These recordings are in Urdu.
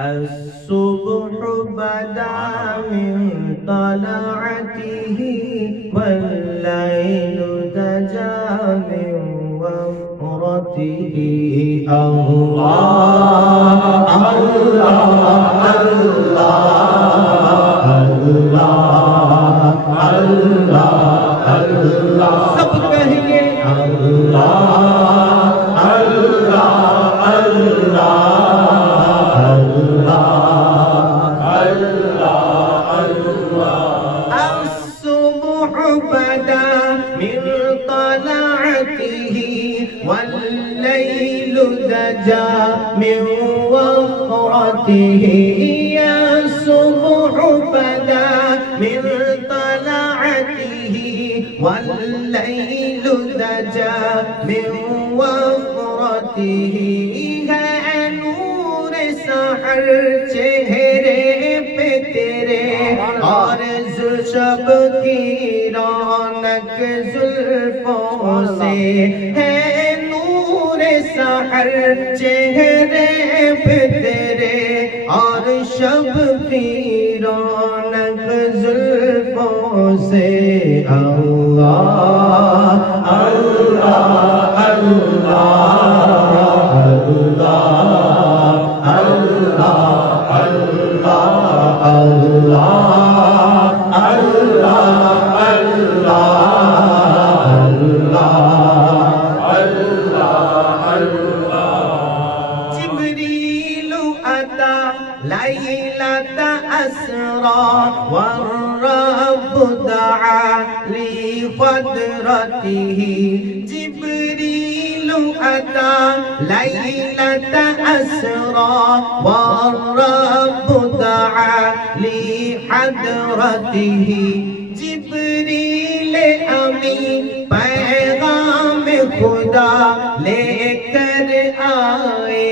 الصبح بدا من طلعته والليل دجا من وفرته الله الله الله الله الله سب کہیے اللہ اللہ اللہ الصبح بدا من طلعته والليل دجا من وفرته يا الصبح بدا من طلعته والليل دجا من وفرته ہے نور سحر چہرے پہ تیرے اور شب کی رونق زلفوں سے ہے نور سحر چہرے پہ تیرے اور شب کی رونق زلفوں سے اللہ اللہ اللہ اللہ اللہ اللہ اللہ جبریل اتا لیلۃ اسرا والرب دعا لقدرته جبریل اتا لیلۃ اسرا والرب دعا لحضرته جبریل امین پیغام خدا لے کر آئے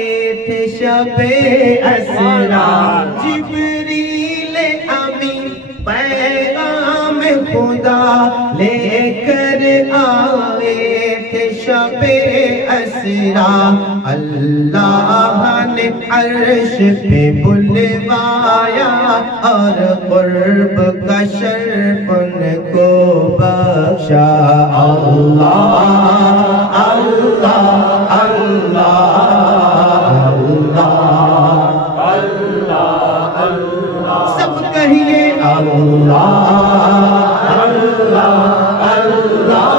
تھے شب اسرا جبریل امین پیغام خدا لے کر آئے تھے شب اسرا اللہ نے عرش پہ بلوایا اور قرب کا شرف ان کو بخشا اللہ اللہ اللہ اللہ اللہ سب کہیے اللہ اللہ اللہ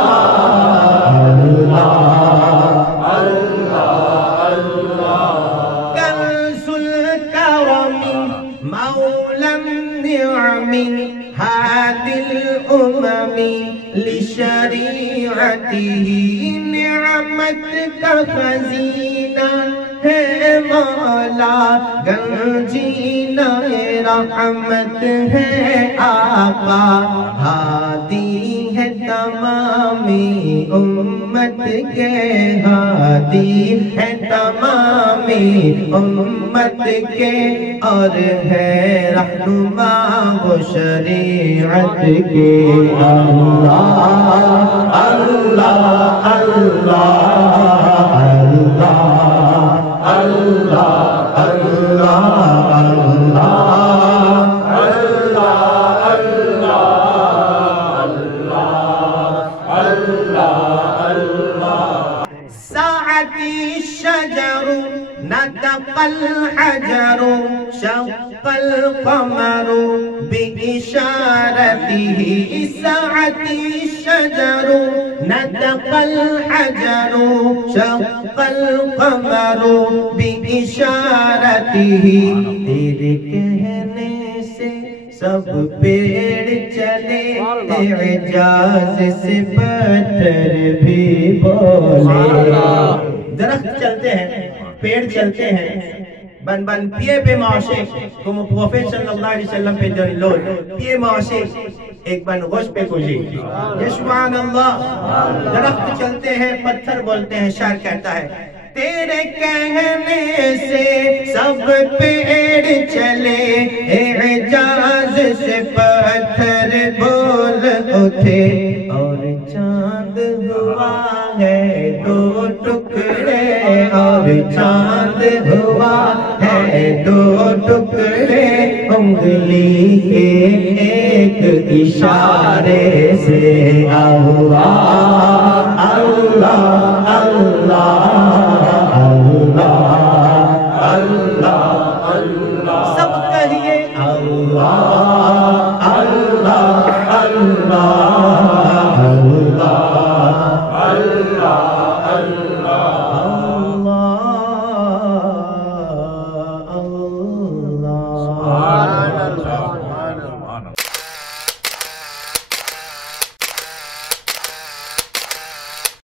كنز الكرم مولى النعم هادي الأمم لشريعته نعمتك خزينة ہے مولا گنجینہ رحمت ہے آقا ہادی ہے تمامی امت کے ہادی ہے تمامی امت کے اور ہے رہنما وہ شریعت کے اللہ اللہ اللہ اللہ اللہ اللہ ساعتی الشجر نطق الحجر شق القمر بإشارته ساعتی الشجر نطق الحجر شق القمر بإشارته تیرے کہنے سے سب پیڑ چلے اعجاز سے پتھر بھی بولے درخت چلتے ہیں پیڑ چلتے ہیں ban piye pe maashe como prophet sallallahu alaihi wasallam pe don lol piye maashe ایک بن غش پہ کجی یہ سبحان اللہ درخت چلتے ہیں پتھر بولتے ہیں شاعر کہتا ہے تیرے کہنے سے سب پیڑ چلے اعجاز سے پتھر بول اٹھے اور چاند ہوا ہے دو ٹکڑے اور چاند ہوا ہے دو ٹکڑے انگلی کے ایک اشارے سے اللہ اللہ اللہ اللہ اللہ اللہ سب کہیے اللہ اللہ اللہ اللہ اللہ اللہ